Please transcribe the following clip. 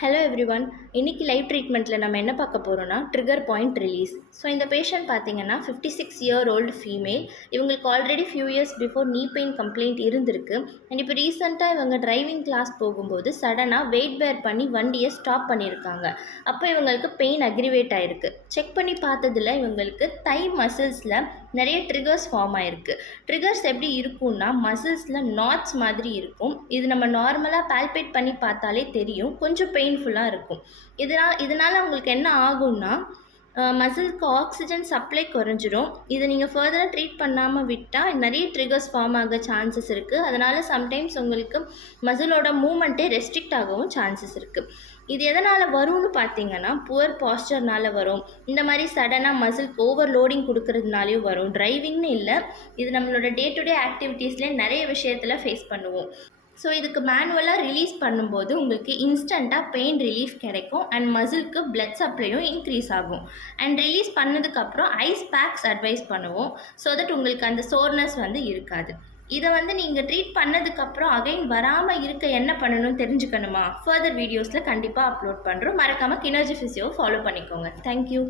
Hello everyone. இன்னைக்கு live ட்ரீட்மெண்ட்டில் நம்ம என்ன பார்க்க போகிறோம்னா ட்ரிகர் பாயிண்ட் ரிலீஸ். ஸோ இந்த பேஷண்ட் பார்த்தீங்கன்னா 56-year-old ஃபீமேல். இவங்களுக்கு ஆல்ரெடி ஃபியூ இயர்ஸ் பிஃபோர் நீ பெயின் கம்ப்ளைண்ட் இருந்திருக்கு. அண்ட் இப்போ ரீசெண்டாக இவங்க டிரைவிங் கிளாஸ் போகும்போது சடனாக வெயிட் பேர் பண்ணி வண்டியை ஸ்டாப் பண்ணியிருக்காங்க. அப்போ இவங்களுக்கு பெயின் அக்ரிவேட் ஆகிருக்கு. செக் பண்ணி பார்த்ததில் இவங்களுக்கு தை மசில்ஸில் நிறைய ட்ரிகர்ஸ் ஃபார்ம் ஆகிருக்கு. ட்ரிகர்ஸ் எப்படி இருக்கும்னா மசில்ஸில் நாட்ஸ் மாதிரி இருக்கும். இது நம்ம நார்மலாக பால்பேட் பண்ணி பார்த்தாலே தெரியும், கொஞ்சம் பெயின்ஃபுல்லாக இருக்கும். இதனால் அவங்களுக்கு என்ன ஆகும்னா மசிலுக்கு ஆக்சிஜன் சப்ளை குறைஞ்சிரும். இதை நீங்கள் ஃபர்தராக ட்ரீட் பண்ணாமல் விட்டால் நிறைய ட்ரிகர்ஸ் ஃபார்ம் ஆக சான்சஸ் இருக்குது. அதனால் சம்டைம்ஸ் உங்களுக்கு மசிலோட மூமெண்ட்டே ரெஸ்ட்ரிக்ட் ஆகவும் சான்சஸ் இருக்குது. இது எதனால் வரும்னு பார்த்தீங்கன்னா புவர் பாஸ்டர்னால வரும். இந்த மாதிரி சடனாக மசிலுக்கு ஓவர்லோடிங் கொடுக்கறதுனாலையும் வரும். டிரைவிங்னு இல்லை, இது நம்மளோட டே டு டே ஆக்டிவிட்டீஸ்லேயே நிறைய விஷயத்தில் ஃபேஸ் பண்ணுவோம். ஸோ இதுக்கு மேனுவலாக ரிலீஸ் பண்ணும்போது உங்களுக்கு இன்ஸ்டண்ட்டாக பெயின் ரிலீஃப் கிடைக்கும் அண்ட் மசிலுக்கு பிளட் சப்ளையும் இன்க்ரீஸ் ஆகும். அண்ட் ரிலீஸ் பண்ணதுக்கப்புறம் ஐஸ் பேக்ஸ் அட்வைஸ் பண்ணுவோம், ஸோ தட் உங்களுக்கு அந்த சோர்னஸ் இருக்காது. இதை நீங்கள் ட்ரீட் பண்ணதுக்கப்புறம் அகைன் வராமல் இருக்க என்ன பண்ணணும்னு தெரிஞ்சுக்கணுமா? ஃபர்தர் வீடியோஸில் கண்டிப்பாக அப்லோட் பண்ணுறோம். மறக்காமல் கினர்ஜி ஃபிசியோ ஃபாலோ பண்ணிக்கோங்க. தேங்க்யூ.